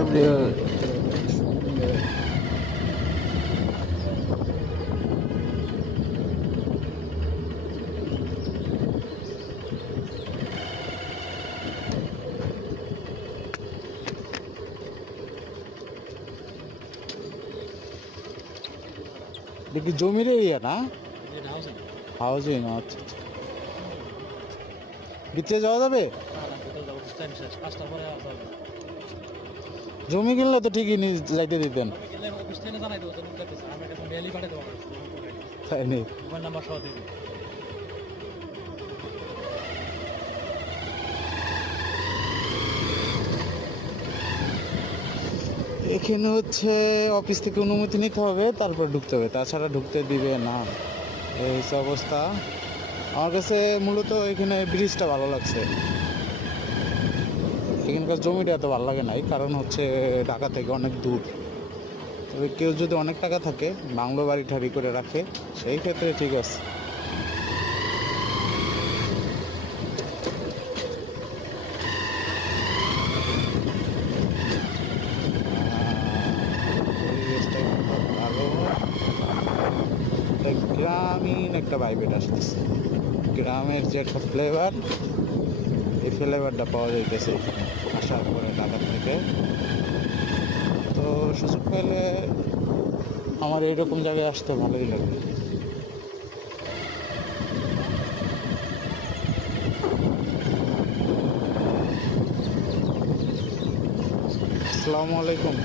এমনি দেখি জমির এরিয়া না, হাউজিং। আচ্ছা আচ্ছা, ভিতরে যাওয়া যাবে? জমি কিনলে তো ঠিকই যাইতে দিতেন। তাই নেই, এখানে হচ্ছে অফিস থেকে অনুমতি নিতে হবে, তারপর ঢুকতে হবে, তাছাড়া ঢুকতে দিবে না। এই হচ্ছে অবস্থা। আমার কাছে মূলত এখানে ব্রিজটা ভালো লাগছে, এখানকার জমিটা এত ভালো লাগে নাই, কারণ হচ্ছে ঢাকা থেকে অনেক দূর। তবে কেউ যদি অনেক টাকা থাকে, বাংলো বাড়ি ঠাড়ি করে রাখে, সেই ক্ষেত্রে ঠিক আছে। পরিবেশটা খুব ভালো, একটা গ্রামীণ একটা ভাইবেট আসতেছে। গ্রামের যে একটা ফ্লেভার, এই ফ্লেভারটা পাওয়া যাইতেছে এখানে আসার পরে ঢাকা থেকে। তো সুযোগ পেলে আমার এইরকম জায়গায় আসতে ভালোই লাগে। আসসালামু আলাইকুম।